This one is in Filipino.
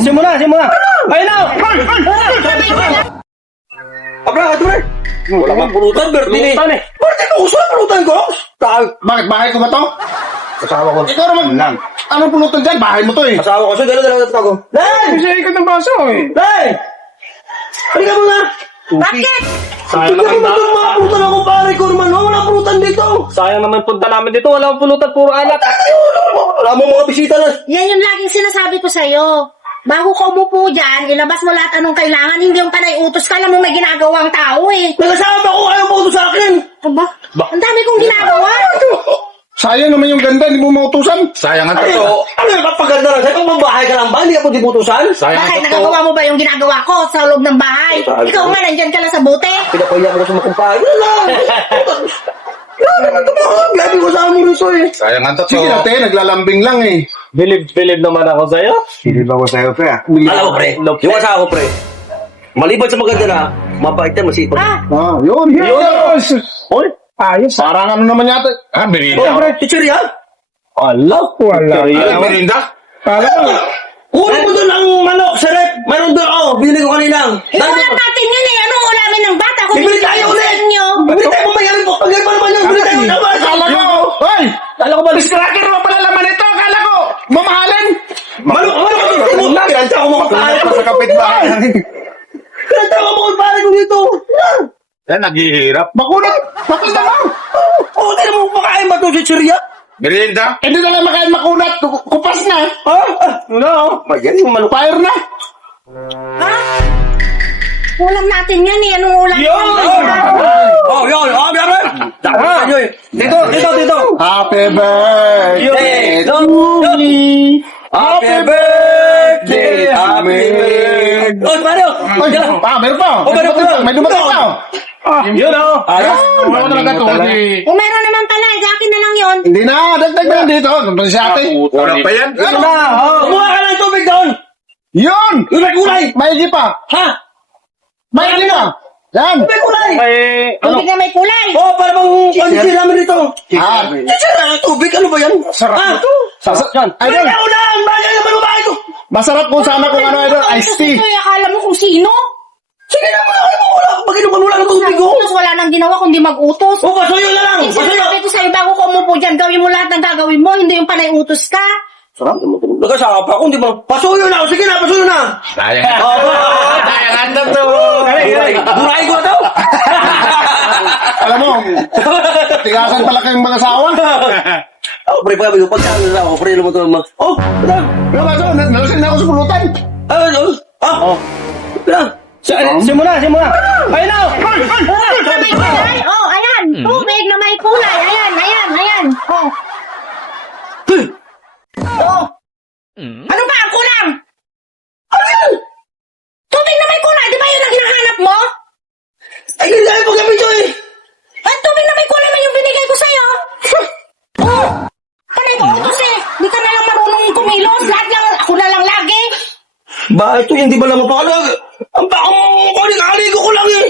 Simula! Ayun na! Abra, ito rin. Wala kang pulutan, Bertin eh. Pulutan eh. Bertin, uso na pulutan ko. Bakit bahay ko ba to? Asawa ko. Ikaw naman, anong pulutan dyan? Bahay mo to eh. Asawa ko. So, dalawa ito ako. Day! Kasi ikat ng baso eh. Day! Halika muna. Bakit? Sayang Hindi naman naman itong mga pulutan ako, pare ko naman. Wala pulutan dito. Sayang naman punta namin dito. Wala akong pulutan, puro alat. Wala mo mga bisita na. Yan yung laging sinasabi ko sa'yo. Bago ka umupo dyan, ilabas mo lahat anong kailangan. Hindi yung panay utos ka. Alam mo may ginagawang tao eh. Nag-asawa ko, ayaw mo ito sa akin. Aba, ang dami kong ginagawa. Sayang naman yung ganda, hindi mo mautusan. Sayang ang Ano totoo. Ano yung kapaganda lang? Sa'yo, kung mabahay ka lang ba? Hindi ako dibutusan? Sayang Bakit ang totoo. nagagawa mo ba yung ginagawa ko sa loob ng bahay? Ikaw nga, nandyan ka lang sa bote. Pinapahiya ko sa mga kumpahay. Wala lang. Wala naman ito mga gabi ko sa amo rito eh. Sayang ang Sige totoo. natin, naglalambing lang eh. Bilib naman ako sa'yo. Hindi ba ko sa'yo, pre? Alam mo, pre. Yung asawa ko, pre. Maliban sa maganda na, mabait yan, masipag. Ah, Yun. Oy, ayos. Parang ano naman yata. Ah, Oh, merinda. pre, teacher yan. Wala. Ano, merinda? Kunin mo doon ang manok sa rep. Mayroon doon, binili ko kanina. ulam natin yun eh. Anong ulamin ng bata? Kung Bibili tayo ulit. Nyo. Bibili tayo mamayarin po. Pagay pa naman yun. Bibili tayo ulit. Akala ko, hoy! Kala ko ba Cracker mo pala laman ito, akala ko! Mamahalin! Manok, Pinanta ko mga pare ko. Sa kapitbahay. Pinanta ko mga pare ko dito. Yan, naghihirap. Makunat! Bakit naman? Oo, di naman makain ba ito si Chiria? Merinda? Hindi na lang makain makunat. Kupas na. No. Mayan yung manok. Fire na. Ha? Ulam natin yan eh. Anong ulam? Yun! Gabi! Dami nyo eh. Dito. Happy birthday to me. Happy birthday! Oh, pare! Meron pa. Meron pa. May dumating pa. Yun o. Ayos! Wala ko talaga to. Kung meron naman pala, sa akin na lang yun. Hindi na. Dagdag na dito. Sa ate. Kulang pa yan. Ano? Kumuha ka ng tubig doon! Yun! Yung may kulay! Maigi pa. Ha? Maigi pa. Yan. Yung may kulay! Tubig na may kulay. Oo, para bang kondisyon namin dito. Ah, Tubig, ano ba yan? sarap Ha? ito. Sarap yan. Ay, Idol, ulan! Bagay naman ang bahay ko! masarap kung sana kung ano, idol. Iced tea. Ito, akala mo kung sino? Sige na, wala ka pag-inuman, wala ng tubig ko. Utos, wala nang ginawa kundi mag-utos. O, pasuyo na lang! Eh, Pasuyo! sinasabi ko sa'yo, bago ka umupo dyan, gawin mo lahat ng gagawin mo, hindi yung panay utos ka. Sarap naman. Nagkasaka pa ako, hindi ba? Pasuyo na! Sige na, pasuyo na! Sayang ang totoo. Sayang ang totoo. Buray ko na daw! Alam mo, tigasan pala kayong mga asawa. Ako, pre, pagkakalo na ako, pre, naman ito naman. Oh, wala! Ano ba ito? Nalasing na ako sa pulutan. Simula! Ayun na! Tubig na may kulay. Oh, ayan. Tubig na may kulay. Ayan. Oh. Oh. Ano ba ang kulang? Ano yan? Tubig na may kulay. Di ba yun ang hinahanap mo? Ay, hindi tayo paggabi ito eh! At tubig na may kulay man yung binigay ko sa'yo. Oh. Panay ko utos eh. Di ka na lang marunong kumilos. Lahat lang, ako na lang lagi. Ba, ito hindi ba lang mapakalag? Ang bakong kuling ko lang eh!